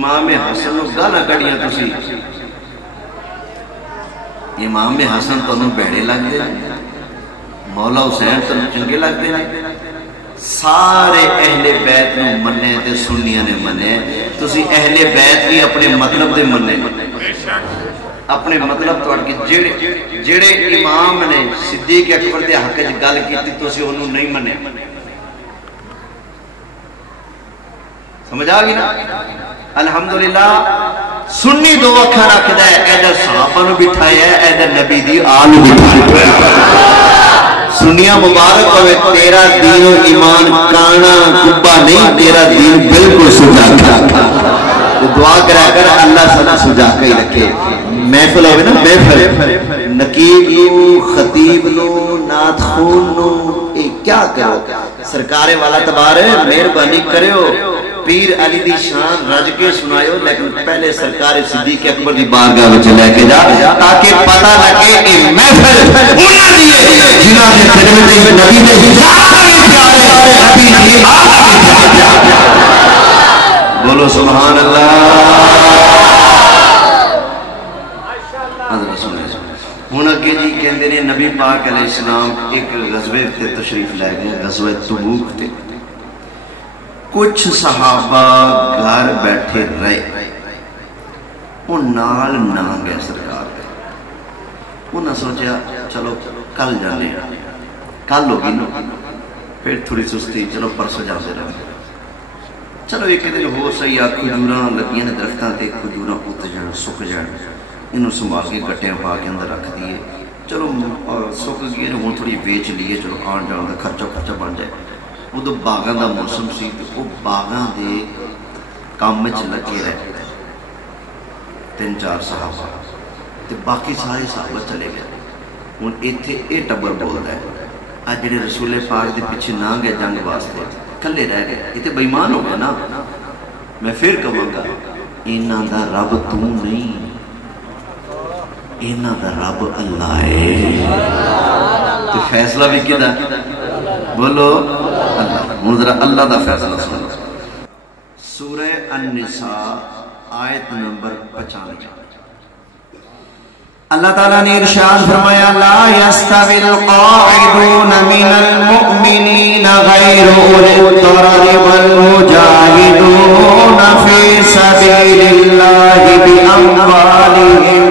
امام حسن نو گالاں کڑیاں تسی امام حسن تانوں بھڑے لگدے نے مولا حسین تانوں چنگے لگدے نے سارے اہل بیت نو منے تے سنیاں نے منے تسی اہل بیت بھی اپنے مطلب دے منے اپنے مطلب توڑ کے جڑے امام نے صدیق اکبر دے حق وچ گل کیتی تسی انہوں نہیں منے سمجھ آ گئی نا الحمدللہ سنی دو اکھاں رکھدا ہے ادھر صحابہ نو بٹھایا ہے ادھر نبی دی آل بٹھایا ہے سنیا مبارک ہوئے تیرا دین و ایمان کانا کبا نہیں تیرا دین بالکل سجا کر دعا کرا کر اللہ سنا سجا کر ہی رکھے محفل ہوئے نا محفل نقیب نو خطیب نو نات خون نو کیا کرو سرکار والا تبارے مہربانی کریو پیر علی دی شان رج کے سنائیو لیکن پہلے سرکار صدیق اکبر دی بارگاہ وچ لے کے جا تاکہ پتہ لگے کہ محفل انہاں دی ہے جنہاں نے خدمت نبی دے حساب پیارے نبی دی آل بولو سبحان اللہ ہن اگے جی کہندے نے نبی پاک علیہ السلام ایک غزوے تے تشریف لے گئے غزوہ تبوک تے کچھ صحابہ گھر بیٹھے رہے وہ نال نہ گئے سرکار کے انہوں نے سوچا چلو کل جانے کل ہوگی نا پھر تھوڑی سستی چلو پرسوں جاتے رہے چلو ایک دن ہو سہی آ کھجوراں لگیاں نے درختاں تے کھجوراں اُت جان سک جان انہوں سنبھال کے گٹیاں پا کے اندر رکھ دیے چلو سک گئے ہوں تھوڑی بیچ لیے چلو آن جان کا خرچہ بن جائے وہ تو باغاں دا موسم سی وہ باغاں دے کام وچ لگے رہے تین چار صحابہ تے باقی سارے صحابہ چلے گئے ہن ایتھے اے ٹبر بولدا ہے اج جڑے رسول پاک دے پیچھے نہ گئے جنگ واسطے کلے رہ گئے یہ تے بے ایمان ہو گئے نا میں پھر کہوں گا انہاں دا رب تو نہیں انہاں دا رب اللہ ہے تے فیصلہ بھی کدا بولو منظرہ اللہ دا فیصلہ سنو سورہ النساء آیت نمبر 95 اللہ تعالیٰ نے ارشاد فرمایا لا يستوي القاعدون من المؤمنین غیر اولی الضرر والمجاہدون فی سبیل اللہ بأموالهم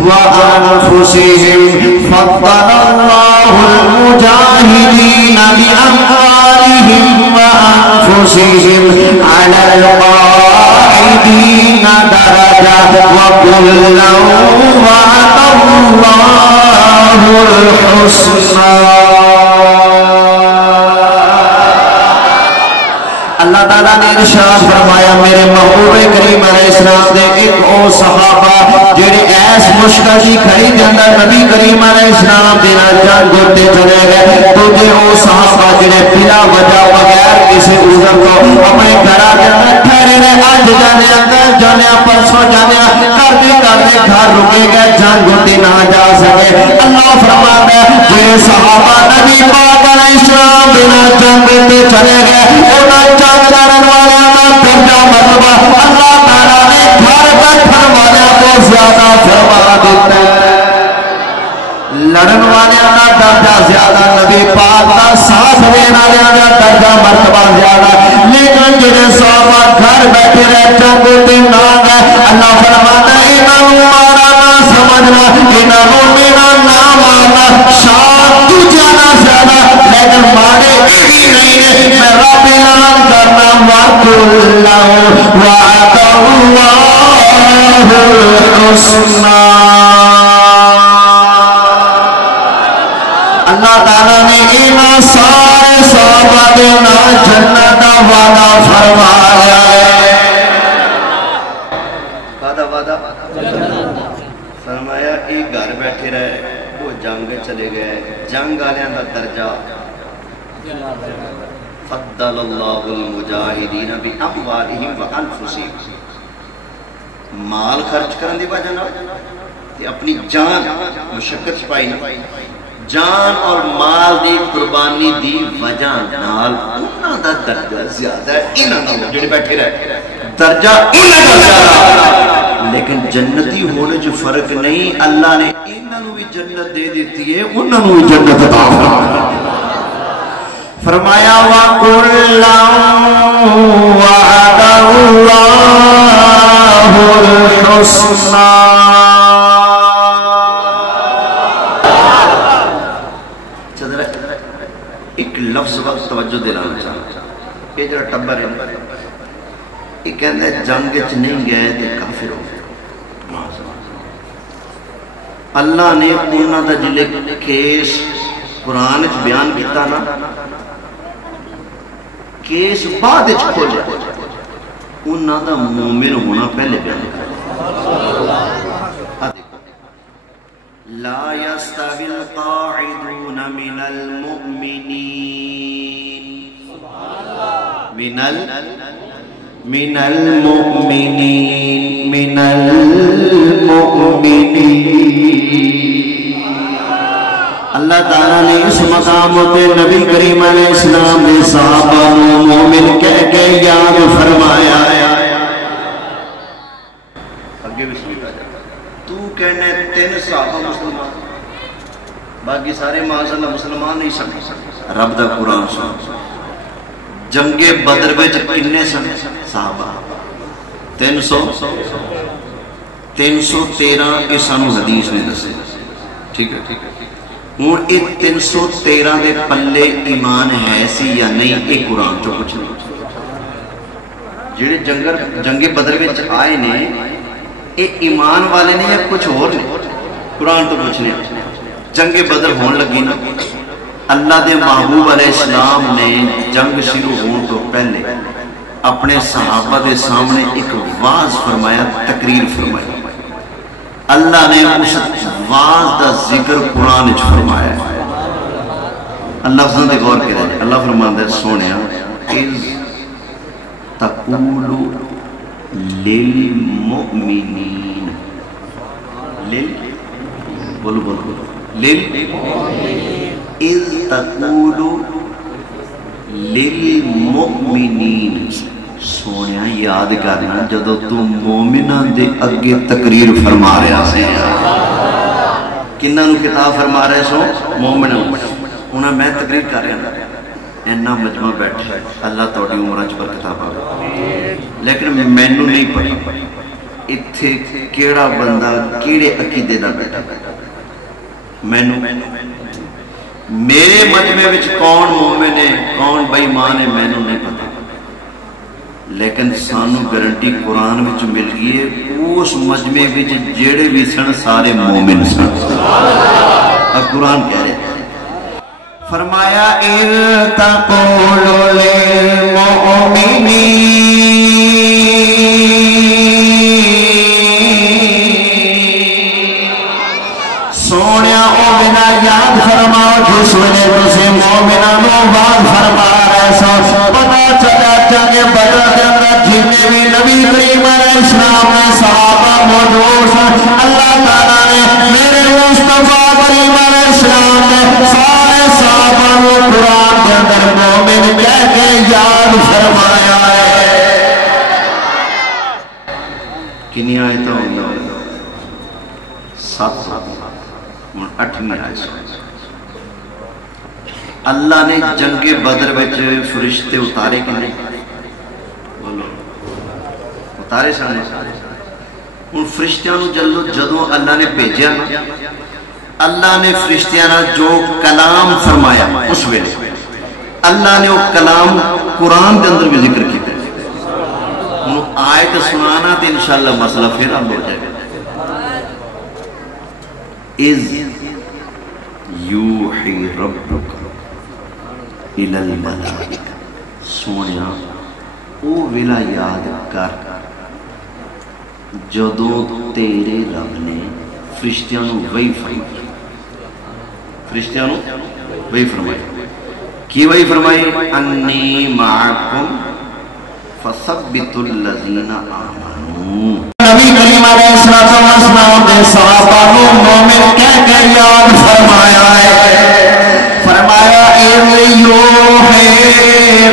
وأنفسهم فضل الله المجاهدين بأموالهم وأنفسهم على القاعدين درجة وكلا وعد الله الحسنى اللہ تعالیٰ نے ارشاد فرمایا میرے محبوب کریم علیہ السلام دے ایک او صحابہ جڑے ایس مشکل جی کھڑی دے اندر نبی کریم علیہ السلام دے جنگ ہوتے چلے گئے تو جے او صحابہ جڑے بلا وجہ بغیر کسی عذر کو اپنے گھر کے اندر ٹھہرے رہے آج جانے پرسوں جانے کرتے گھر رکے گئے جنگ ہوتے نہ جا سکے اللہ فرماتا ہے جڑے صحابہ نبی پاک علیہ السلام بنا جنگ ہوتے چلے گئے کرن والے کا درجہ مرتبہ اللہ تعالیٰ نے گھر بیٹھن والے کو زیادہ فرما دیتا ہے لڑن والے کا درجہ زیادہ نبی پاک کا ساتھ دینے والے کا درجہ مرتبہ زیادہ لیکن جنہیں صحابہ گھر بیٹھے رہے جنگ ہوتے نہ گئے اللہ فرماتا ہے انہوں مارا نہ سمجھنا انہوں میرا نہ مارنا شاید تو جانا زیادہ لیکن مارے بھی نہیں ہے میں رب اعلان کرنا وعد اللہ الحسنى اللہ تعالیٰ نے اینا سارے صحابہ دینا جنت وعدہ فرمایا ہے وعدہ فرمایا ایک گھر بیٹھے رہے وہ جنگ چلے گئے جنگ آلے اندر درجہ فضل اللہ المجاہدین بأموالہم وانفسہم مال خرچ کرن دی وجہ نہ اپنی جان مشقت پائی جان اور مال دی قربانی دی وجہ نال انہاں دا درجہ زیادہ ہے انہاں دا جڑے بیٹھے رہے درجہ انہاں دا زیادہ، لیکن جنتی ہونے جو فرق نہیں، اللہ نے انہاں نوں بھی جنت دے دیتی ہے، انہاں نوں بھی جنت عطا فرمایا وَكُلًّا وَعَدَ اللَّهُ الْحُسْنَى۔ ایک لفظ وقت توجہ دلانا چاہتا ہوں، یہ جو ٹبر ہے یہ کہتے ہیں جنگ وچ نہیں گئے تے کافر ہو گئے۔ اللہ نے انہاں دا جلے کیس قرآن وچ بیان کیتا نا، کیس بعد وچ کھولیا، انہاں دا مومن ہونا پہلے بیان کیا۔ لا يستوي القاعدون من المؤمنين من المؤمنين اللہ تعالیٰ نے اس مقام پہ نبی کریم علیہ السلام نے صحابہ مومن کہہ کے یاد فرمایا۔ آگے بھی سوچا تو کہنا ہے 3 صحابہ مسلمان، باقی سارے معاذاللہ مسلمان نہیں سن۔ رب دا قرآن سن، جنگ بدر وچ کنے سن صحابہ؟ 313 یہ سانو حدیث نے دسے، ٹھیک ہے؟ ہوں یہ 313 دے پلے ایمان ہے سی یا نہیں، یہ قرآن چو کچھ نہیں۔ جڑے جنگ بدر وچ آئے نے یہ ایمان والے نے یا کچھ اور نے، قرآن تو کچھ نہیں۔ جنگ بدر ہون لگی نا، اللہ دے محبوب علیہ السلام نے جنگ شروع ہون تو پہلے اپنے صحابہ دے سامنے ایک واز فرمایا، تقریر فرمائی۔ اللہ نے اس واز دا ذکر قرآن وچ فرمایا۔ اللہ فضل دے غور کرے، اللہ فرماندا ہے سونیا اذ تقول للمؤمنین، بولو بولو بولو، اذ تقول للمؤمنین، سونیا یاد کرنا جدو تم مومنہ دے اگے تقریر فرما رہا سے، کنہ نو کتاب فرما رہے سو مومنہ، انہاں میں تقریر کر رہا ہوں، اینا مجمع بیٹھا اللہ توڑی عمرہ پر کتاب آگا، لیکن میں نو نہیں پڑھی اتھے کیڑا بندہ کیڑے عقیدے دا بیٹھا، میں نو میرے مجمع وچ کون مومن ہے کون بے ایمان ہے میں نو نہیں پتا، لیکن سانو گارنٹی قرآن وچ مل گئی ہے اس مجمع وچ جڑے بھی سن سارے مومن سن۔ اب قرآن کہہ رہے فرمایا اِذْ تَقُولُ لِلْمُؤْمِنِينَ سونیا او بنا یاد فرماؤ جس وجہ تسے مومنہ نو بات فرما رہے سو، پتا چلا جنگ بدر کے اندر جتنے بھی نبی کریم علیہ السلام نے صحابہ موجود ہیں، اللہ تعالیٰ نے میرے مصطفیٰ کریم علیہ السلام نے سارے صحابہ کو قرآن کے اندر مومن کہہ کے یاد فرمایا ہے۔ کنی آیتیں ہوئی؟ 7 8ویں آیت۔ اللہ نے جنگ بدر وچ فرشتے اتارے کہ نہیں؟ بولو اتارے سن۔ ان فرشتیاں نو جدوں اللہ نے بھیجیا نا، اللہ نے فرشتیاں نال جو کلام فرمایا اس ویلے اللہ نے وہ کلام قرآن کے اندر بھی ذکر کیا۔ ہن آیت سنانا تے انشاءاللہ مسئلہ پھر حل ہو جائے گا۔ اذ یوحی ربک الی الملائکہ، سونیا او ویلا یاد کر جدوں تیرے رب نے فرشتیاں نو وحی فرمائی، فرشتیاں نو وحی فرمائی، کی وحی فرمائی؟ انی معکم فثبتوا الذین آمنوا۔ نبی کریم علیہ السلام نے صحابہ کو مومن کہہ کے یاد فرمایا ہے، فرمایا اِذْ یوحی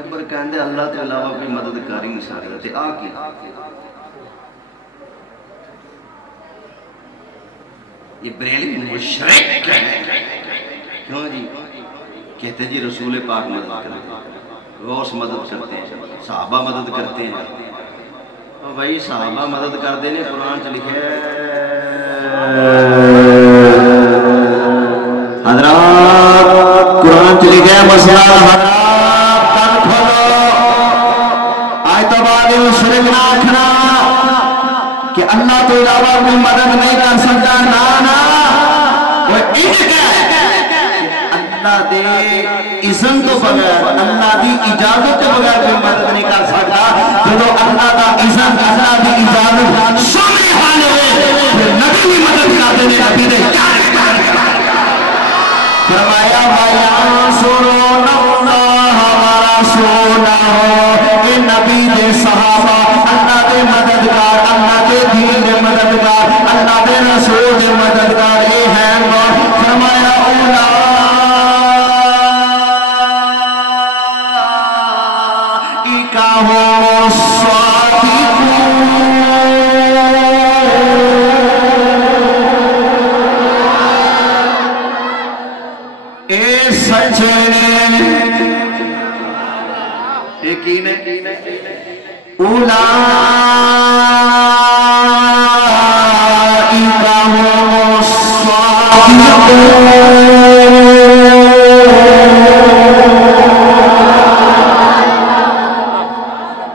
ٹبر کہندے اللہ تو علاوہ کوئی مددگار ہی نہیں سکتا تے آ کی یہ بریلوی مشرک ہے کیوں جی کہتے جی رسول پاک مدد کرتے ہیں غوث مدد کرتے ہیں صحابہ مدد کرتے ہیں بھائی صحابہ مدد کرتے ہیں قرآن چ لکھے حضرات قرآن چ لکھے مسئلہ کہ اللہ تو علاوہ کوئی مدد نہیں کر سکتا نا وہ اللہ دے اذن تو بغیر اللہ دی اجازت تو بغیر کوئی مدد نہیں کر سکتا جو اللہ دا اذن اللہ دی اجازت سامنے حال ہوئے پھر نبی بھی مدد کرتے ہیں نبی نے فرمایا وَيَنْصُرُونَ اللَّهَ وَرَسُولَهُ کہ نبی دے صحابہ اللہ دے مددگار اللہ دے دین دے مددگار اللہ دے رسول دے مددگار اے ہیں فرمایا اولئک هم الصادقون اے سچے یقین ہے اولئک هم الصادقون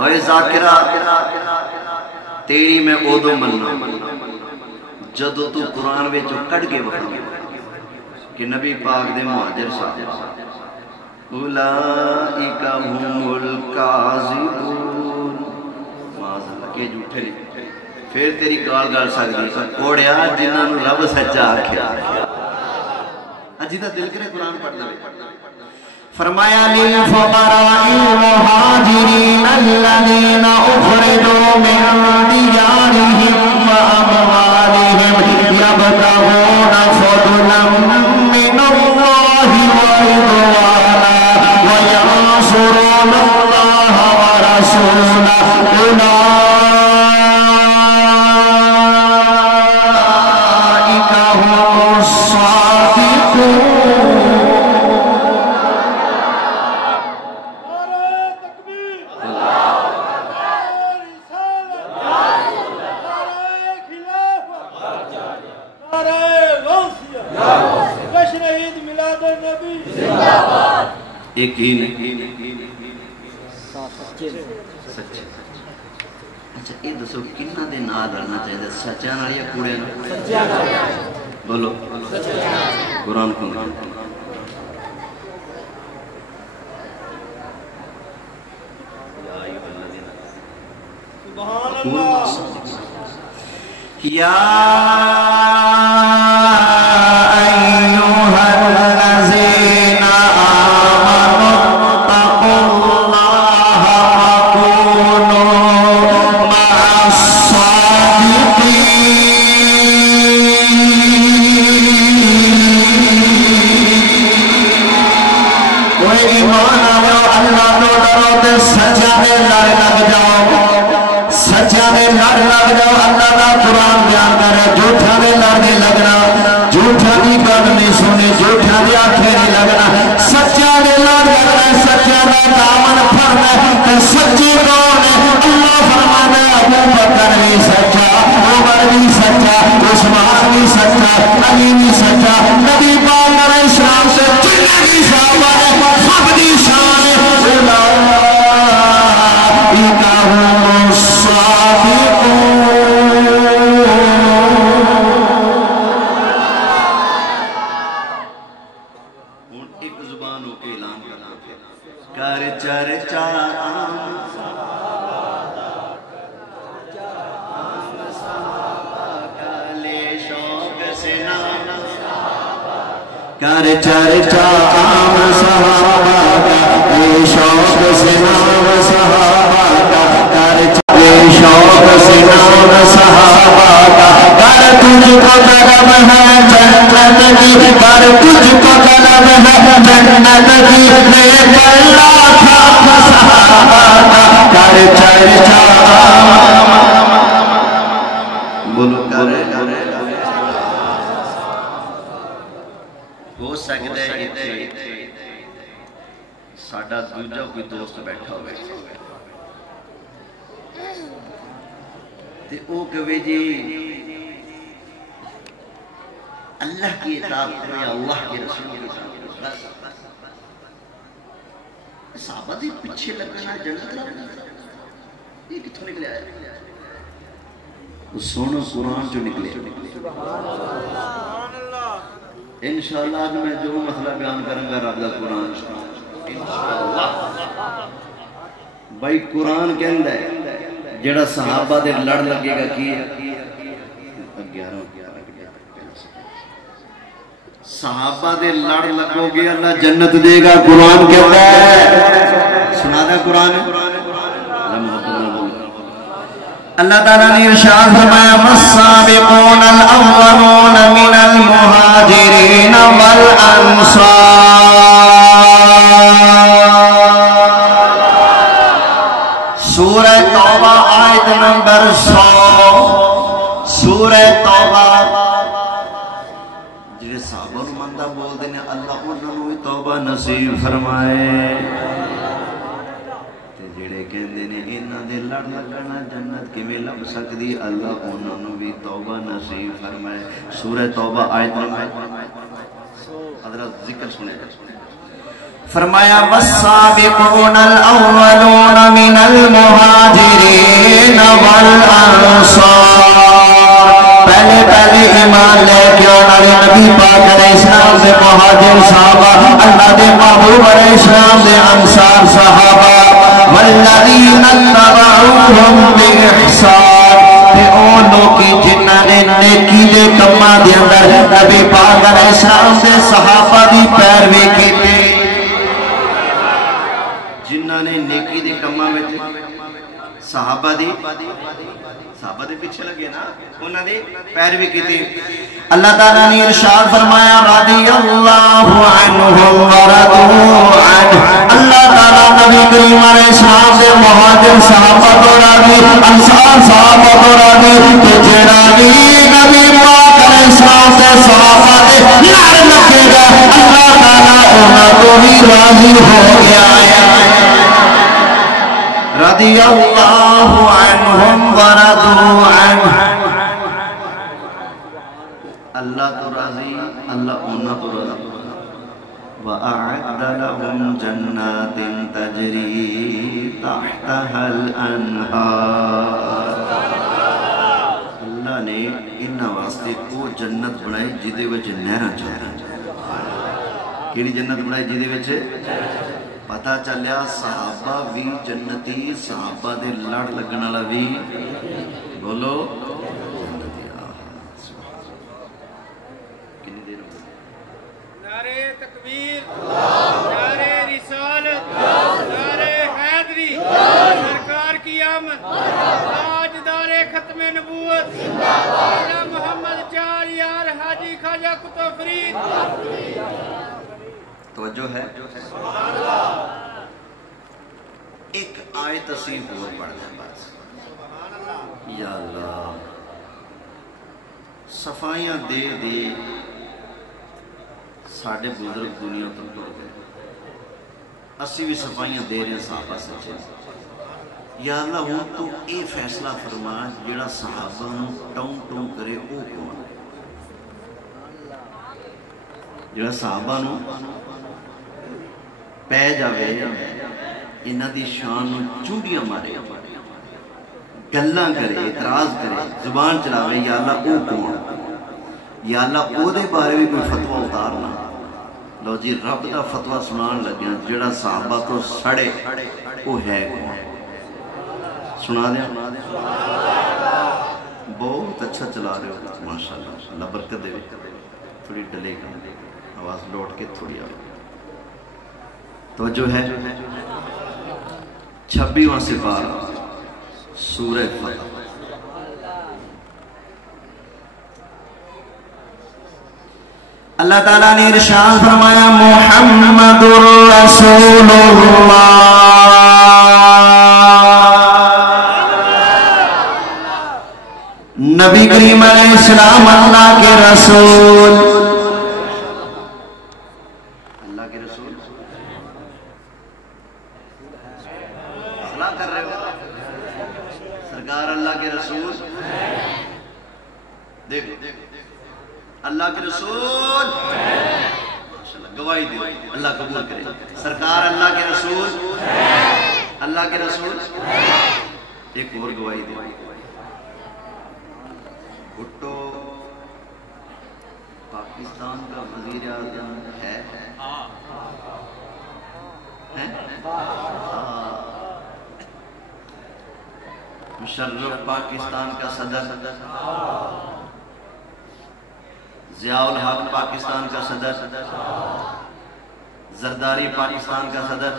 اے ذاکرہ تیری میں اودو مننا جدو تو قرآن وچوں کڈ کے وکھاویں کہ نبی پاک دے مہاجر صاحب اولئک هم الکاذبون معاذ کے جھوٹے نہیں پھر تیری گال گال سکتی کوڑیا جنہاں نوں رب سچا آکھیا اجی دا دل کرے قرآن پڑھ لے فرمایا للفقراء المهاجرين الذين اخرجوا من ديارهم واموالهم يبتغون فضلا من الله ورضوانا وينصرون الله ورسوله اولئك هم الصادقون ایک ہی نہیں سچے اچھا یہ دسو کنہ دے نال رہنا چاہیے سچا نال یا کوڑے نال بولو قرآن کو سبحان اللہ یا چرچا بولو کرے ہو سکتا ہے ساڈا دوجا کوئی دوست بیٹھا ہوئے تے او کہے جی اللہ کی اطاعت کرو یا اللہ کے رسول کی اطاعت کرو صحابہ دے پیچھے لگنا جنت لگنا یہ کتھوں نکلے آئے سونا قرآن جو نکلے انشاءاللہ آج میں جو مسئلہ بیان کروں گا رب دا قرآن انشاءاللہ بھائی قرآن کہندا ہے جڑا صحابہ دے لڑ لگے گا کی صحابہ دے لڑ لگو گے اللہ جنت دے گا قرآن کہتا ہے سنا دا قرآن اللہ تعالیٰ نے ارشاد فرمایا والسابقون الاولون من المہاجرین والانصار سورہ توبہ آیت نمبر 100 سورہ توبہ جنہیں صحابہ مندہ بول دینے اللہ انہوں نے توبہ نصیب فرمائے جڑے کہندے نے انہاں دے لڑ لگنا جنت کیویں لب سکدی اللہ انہاں نوں بھی توبہ نصیب فرمائے سورہ توبہ آیت نمبر حضرت ذکر سنے فرمایا والسابقون الاولون من المہاجرین والانصار پہلے ایمان لے کے آنے نبی پاک علیہ السلام سے مہاجر صحابہ اللہ دے محبوب علیہ السلام دے انصار صحابہ والذین اتبعوہم بإحسان تے او لوکی جنہاں نے نیکی دے کماں دے اندر نبی پاک علیہ السلام سے صحابہ دی پیروی کیتی جنہاں نے نیکی دے کماں میں صحابہ دی پیچھے لگے نا انہاں دی پیروی کیتی اللہ تعالیٰ نے ارشاد فرمایا رضی اللہ عنہم ورضوا عنہ اللہ تعالیٰ نبی کریم علیہ السلام سے مہاجر صحابہ تو راضی انصار صحابہ تو راضی تو جڑا بھی نبی پاک علیہ السلام سے صحابہ دے لڑ لگے گا اللہ تعالیٰ انہاں کو بھی راضی ہو گیا رضی اللہ عنہم ورضوا عنہ اللہ تو راضی اللہ انہاں تو راضی وَأَعَدَّ لَهُمْ جَنَّاتٍ تَجْرِي تَحْتَهَا الْأَنْهَارُ اللہ نے انہاں واسطے کو جنت بنائی جدے وچ نہراں چلدیاں کیڑی جنت بنائی جدے وچ پتہ چلیا صحابہ بھی جنتی صحابہ دے لڑ لگن والا بھی بولو جنتی کتنی دیر ہو گئی نعرہ تکبیر نعرہ رسالت نعرہ حیدری سرکار کی آمد تاجدار ختم نبوت مولانا محمد چار یار حاجی خواجہ قطب فرید توجہ ہے ایک آیت اسی اور پڑھ دیں بس یا اللہ صفائیاں دے دے ساڑھے بزرگ دنیا تو ٹر گئے اسی بھی صفائیاں دے رہے ہیں صحابہ سچے یا اللہ ہوں تو اے فیصلہ فرما جڑا صحابہ ٹاؤں ٹاؤں کرے او کون جڑا صحابہ پہ جاوے انہاں دی شان چونڈیاں مارے گلاں کرے اعتراض کرے زبان چلاوے یا اللہ او کون یا اللہ او دے بارے بھی کوئی فتوہ اتارنا لو جی رب دا فتوہ سنان لگیا جڑا صحابہ کو سڑے او ہے کون سنا دیں بہت اچھا چلا رہے ہو ماشاءاللہ اللہ برکت دے تھوڑی ڈلے گا آواز لوٹ کے تھوڑی آواز توجہ ہے 26واں سپارہ سورہ فتح اللہ تعالیٰ نے ارشاد فرمایا محمد رسول اللہ کریم علیہ السلام اللہ کے رسول اللہ کے رسول صلاح کر رہے ہو سرکار اللہ کے رسول دیکھو اللہ کے رسول گواہی دے اللہ قبول کرے سرکار اللہ کے رسول اللہ کے رسول ایک اور گواہی دے بھٹو پاکستان کا وزیر اعظم ہے مشرف پاکستان کا صدر ضیاء الحق پاکستان کا صدر زرداری پاکستان کا صدر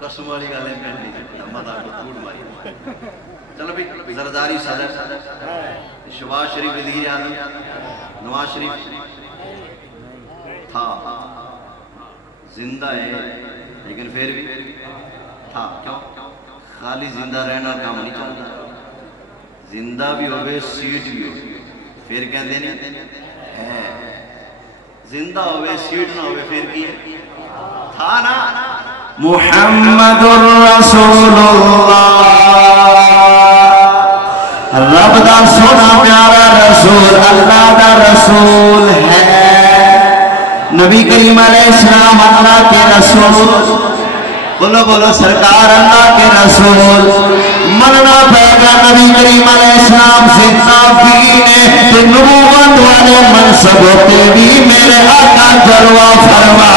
قسم والی گالیں کہہ لی مدہ کو توڑ ماری چلو بھی زرداری صدر شباز شریف وزیر اعظم نواز شریف تھا زندہ ہے لیکن پھر بھی تھا کیوں خالی زندہ رہنا کام نہیں چاہتا زندہ بھی ہوئے سیٹ بھی ہوئے پھر کہتے نہیں ہے زندہ ہوئے سیٹ نہ ہوئے پھر کی تھا نا محمد الرسول اللہ رب دا سونا پیارا رسول اللہ دا رسول ہے نبی کریم علیہ السلام اللہ کے رسول بولو بولو سرکار اللہ کے رسول مرنا پڑے گا نبی کریم علیہ السلام زندہ بھی نے تو نبوت والے منصب ہوتے بھی میرے آقا جلوہ فرما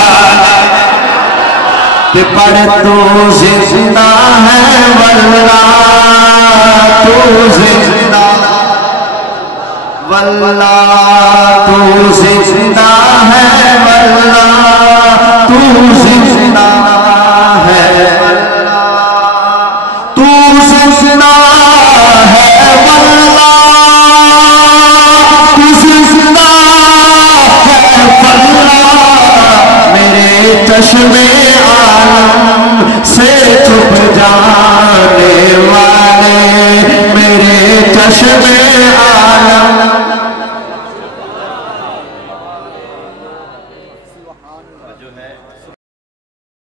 تے پڑھ تو زندہ ہے واللہ تو زندہ واللہ تو زندہ ہے واللہ تو زندہ